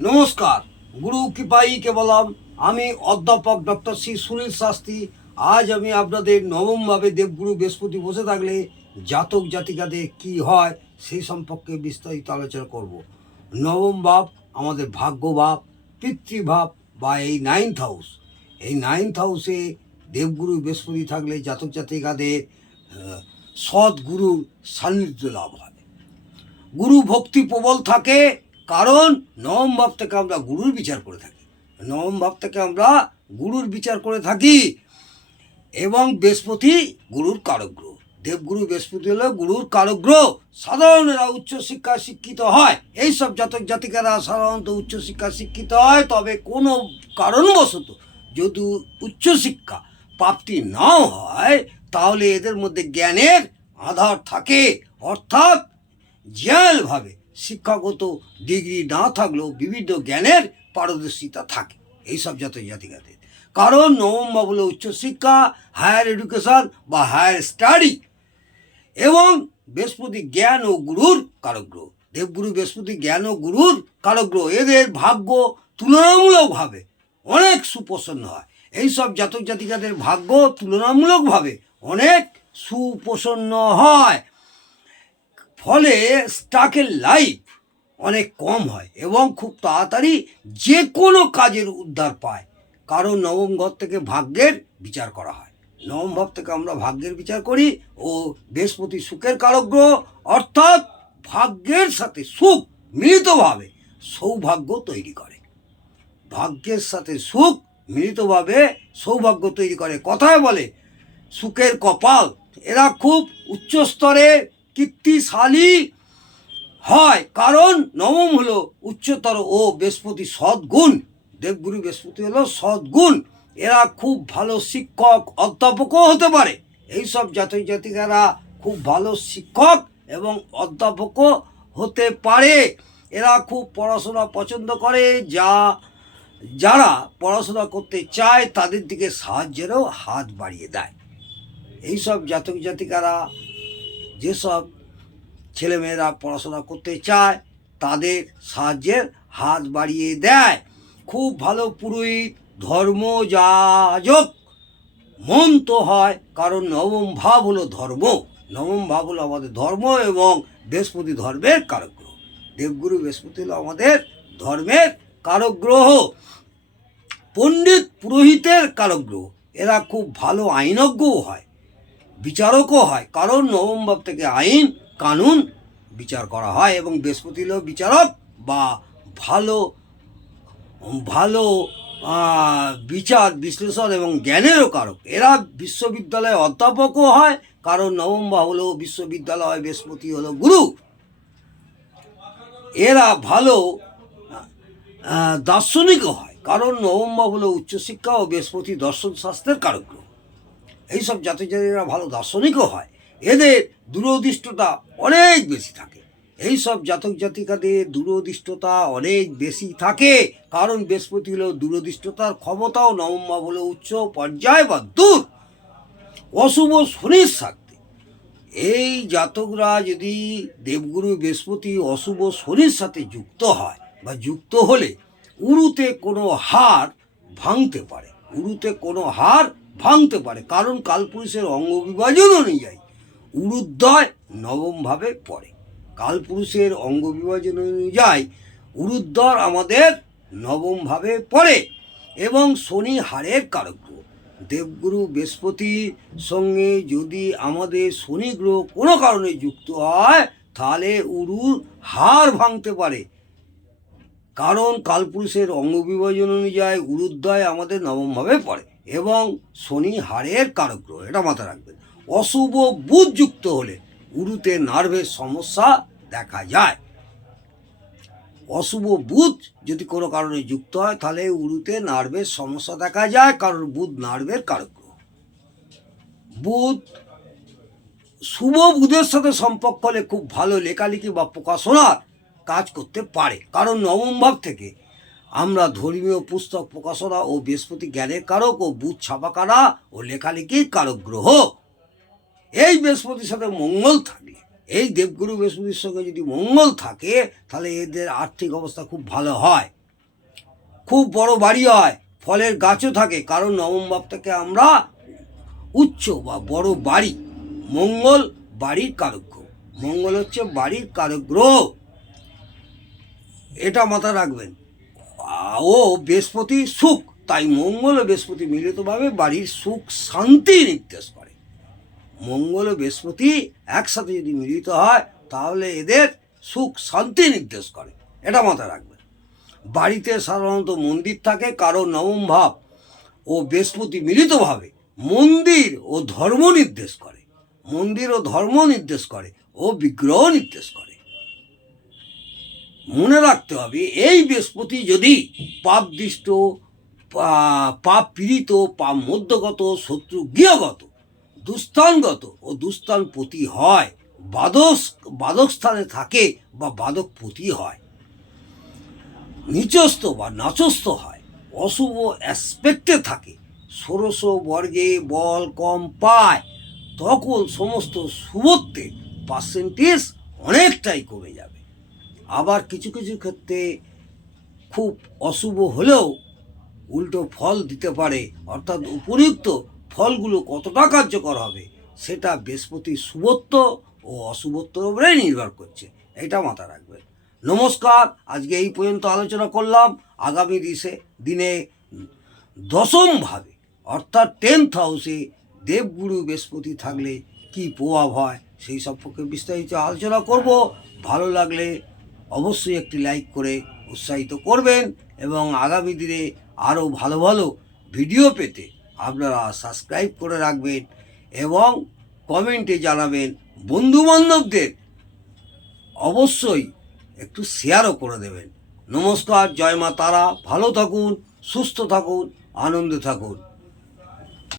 নমস্কার গুরু কৃপাইকে বললাম আমি অধ্যাপক ডক্টর শ্রী সুনীল শাস্ত্রী। আজ আমি আপনাদের নবমভাবে দেবগুরু বৃহস্পতি বসে থাকলে জাতক জাতিকাদের কি হয় সেই সম্পর্কে বিস্তারিত আলোচনা করব। নবম ভাব আমাদের ভাগ্য ভাব পিতৃভাব বা এই নাইন্থ হাউস এই নাইন্থ হাউসে দেবগুরু বৃহস্পতি থাকলে জাতক জাতিকাদের আহ, সৎ গুরুর সান্নিধ্য লাভ হয়। গুরু ভক্তি প্রবল থাকে কারণ নবম ভাব থেকে আমরা গুরুর বিচার করে থাকি। নবম ভাব থেকে আমরা গুরুর বিচার করে থাকি এবং বৃহস্পতি গুরুর কারগ্রহ। দেবগুরু বৃহস্পতি হলো গুরুর কারগ্রহ। সাধারণ এরা উচ্চশিক্ষা শিক্ষিত হয়। এই সব জাতক জাতিকারা সাধারণত উচ্চশিক্ষা শিক্ষিত হয়। তবে কোনো কারণবশত যদি উচ্চশিক্ষা প্রাপ্তি নাও হয়, তাহলে এদের মধ্যে জ্ঞানের আধার থাকে। অর্থাৎ জেনারেলভাবে শিক্ষাগত ডিগ্রি না থাকলেও বিভিন্ন জ্ঞানের পারদর্শিতা থাকে। এইসব জাতীয় জাতিকাদের। কারণ নবম বা হলো উচ্চশিক্ষা হায়ার এডুকেশন বা হায়ার স্টাডি এবং বৃহস্পতি জ্ঞান ও গুরুর কারগ্রহ। দেবগুরু বৃহস্পতি জ্ঞান ও গুরুর কারগ্রহ। এদের ভাগ্য তুলনামূলকভাবে অনেক সুপ্রসন্ন হয়। এইসব জাতক জাতিকাদের ভাগ্য তুলনামূলকভাবে অনেক সুপ্রসন্ন হয়। ফলে স্টাকের লাইফ অনেক কম হয় এবং খুব তাড়াতাড়ি যে কোনো কাজের উদ্ধার পায়। কারণ নবম ঘর থেকে ভাগ্যের বিচার করা হয়। নবম ভাব থেকে আমরা ভাগ্যের বিচার করি ও বৃহস্পতি সুখের কারগ্রহ অর্থাৎ ভাগ্যের সাথে সুখ মিলিতভাবে সৌভাগ্য তৈরি করে। ভাগ্যের সাথে সুখ মিলিতভাবে সৌভাগ্য তৈরি করে। কথায় বলে, সুখের কপাল, এরা খুব উচ্চ স্তরে কীর্তিশালী হয়। কারণ নবম হলো উচ্চতর ও বৃহস্পতি সদ্গুণ। দেবগুরু বৃহস্পতি হলো সদ্গুণ। এরা খুব ভালো শিক্ষক, অধ্যাপকও হতে পারে। এইসব জাতক জাতিকারা খুব ভালো শিক্ষক এবং অধ্যাপকও হতে পারে। এরা খুব পড়াশোনা পছন্দ করে। যা, যারা পড়াশোনা করতে চায় তাদের দিকে সাহায্যেরও হাত বাড়িয়ে দেয়। এইসব জাতক জাতিকারা যেসব ছেলেমেয়েরা পড়াশোনা করতে চায়, তাদের সাহায্যের হাত বাড়িয়ে দেয়। খুব ভালো পুরোহিত, ধর্মযাজক। মন তো হয়, কারণ নবম ভাব হলো ধর্ম। নবম ভাব হলো আমাদের ধর্ম এবং বৃহস্পতি ধর্মের কারক গ্রহ দেবগুরু বৃহস্পতি হলো আমাদের ধর্মের কারক গ্রহ পণ্ডিত পুরোহিতের কারক গ্রহ এরা খুব ভালো আইনজ্ঞও হয়। বিচারকও হয়। কারণ নবম ভাব থেকে আইন, কানুন বিচার করা হয় এবং বৃহস্পতি হলো বিচারক বা ভালো ভালো বিচার, বিশ্লেষণ এবং জ্ঞানেরও কারক। এরা বিশ্ববিদ্যালয়ে অধ্যাপকও হয়। কারণ নবম ভাব হলো বিশ্ববিদ্যালয় বৃহস্পতি হলো গুরু। এরা ভালো দার্শনিকও হয়। কারণ নবম ভাব হলো উচ্চশিক্ষা ও বৃহস্পতি দর্শন শাস্ত্রের কারক। এইসব জাতি জাতিরা ভালো দার্শনিকও হয়। এদের দূরদৃষ্টতা অনেক বেশি থাকে। এইসব জাতক জাতিকাদের দূরদৃষ্টতা অনেক বেশি থাকে। কারণ বৃহস্পতি হলো দূরদৃষ্টতার ক্ষমতাও নবম ভাব হলো উচ্চ পর্যায় বা দূর। অশুভ শনির সাথে এই জাতকরা যদি দেবগুরু বৃহস্পতি অশুভ শনির সাথে যুক্ত হয় বা যুক্ত হলে উরুতে কোনো হার ভাঙতে পারে। উরুতে কোনো হার ভাঙতে পারে, কারণ কালপুরুষের অঙ্গ বিভাজন অনুযায়ী উরুদ্বয় নবমভাবে পড়ে। কালপুরুষের অঙ্গ বিভাজন অনুযায়ী উরুদ্বর আমাদের নবমভাবে পড়ে এবং শনি হারের কারক গ্রহ দেবগুরু বৃহস্পতির সঙ্গে যদি আমাদের শনি গ্রহ কোনো কারণে যুক্ত হয়, তাহলে উরুর হার ভাঙতে পারে। কারণ কালপুরুষের অঙ্গ বিভাজন অনুযায়ী উরুদ্বয় আমাদের নবমভাবে পড়ে এবং শনি হারের কারক গ্রহ এটা মাথায় রাখবেন। অশুভ বুধ যুক্ত হলে উরুতে নার্ভের সমস্যা দেখা যায়। অশুভ বুধ যদি কোনো কারণে যুক্ত হয়, তাহলে উরুতে নার্ভের সমস্যা দেখা যায়, কারণ বুধ নার্ভের কারক গ্রহ বুধ, শুভ বুধের সাথে সম্পর্ক হলে খুব ভালো লেখালেখি বা প্রকাশনার কাজ করতে পারে। কারণ নবম ভাব থেকে আমরা ধর্মীয় পুস্তক প্রকাশনা ও বৃহস্পতি জ্ঞানের কারক ও বুধ ছাপাকারা ও লেখালেখির কারক গ্রহ এই বৃহস্পতির সাথে মঙ্গল থাকলে এই দেবগুরু বৃহস্পতির সঙ্গে যদি মঙ্গল থাকে, তাহলে এদের আর্থিক অবস্থা খুব ভালো হয়। খুব বড় বাড়ি হয়, ফলের গাছও থাকে। কারণ নবম ভাব থেকে আমরা উচ্চ বা বড় বাড়ি। মঙ্গল বাড়ির কারক মঙ্গল হচ্ছে বাড়ির কারক গ্রহ এটা মাথায় রাখবেন। ও বৃহস্পতি সুখ, তাই মঙ্গল ও বৃহস্পতি মিলিতভাবে বাড়ির সুখ শান্তি নির্দেশ করে। মঙ্গল ও বৃহস্পতি একসাথে যদি মিলিত হয়, তাহলে এদের সুখ শান্তি নির্দেশ করে। এটা মাথায় রাখবেন। বাড়িতে সাধারণত মন্দির থাকে কারণ নবম ভাব, ও বৃহস্পতি মিলিতভাবে মন্দির ও ধর্ম নির্দেশ করে। মন্দির ও ধর্ম নির্দেশ করে, ও বিগ্রহ নির্দেশ করে। মনে রাখতে হবে, এই বৃহস্পতি যদি পাপদৃষ্ট পাপ পীড়িত পাপ মধ্যগত শত্রু গৃহগত দুস্থানগত ও দুস্থান পতি হয় বাদক বাদক স্থানে থাকে বা বাদক পতি হয়, নিচস্থ বা নাচস্থ হয়, অশুভ অ্যাসপেক্টে থাকে, ষোড়শ বর্গে বল কম পায়, তখন সমস্ত শুভত্বের পার্সেন্টেজ অনেকটাই কমে যাবে। আবার কিছু কিছু ক্ষেত্রে খুব অশুভ হলেও উল্টো ফল দিতে পারে। অর্থাৎ উপযুক্ত ফলগুলো কতটা কার্যকর হবে, সেটা বৃহস্পতির শুভত্ব ও অশুভত্বর উপরে নির্ভর করছে। এটা মাথায় রাখবেন। নমস্কার, আজকে এই পর্যন্ত আলোচনা করলাম। আগামী দিশে, দিনে দশমভাবে অর্থাৎ টেন্থ হাউসে দেবগুরু বৃহস্পতি থাকলে কি প্রভাব হয়, সেই সম্পর্কে বিস্তারিত আলোচনা করব। ভালো লাগলে অবশ্যই একটি লাইক করে উৎসাহিত করবেন এবং আগামী দিনে আরও ভালো ভালো ভিডিও পেতে আপনারা সাবস্ক্রাইব করে রাখবেন এবং কমেন্টে জানাবেন বন্ধুবান্ধবদের। অবশ্যই একটু শেয়ারও করে দেবেন। নমস্কার, জয় মা তারা। ভালো থাকুন, সুস্থ থাকুন, আনন্দে থাকুন।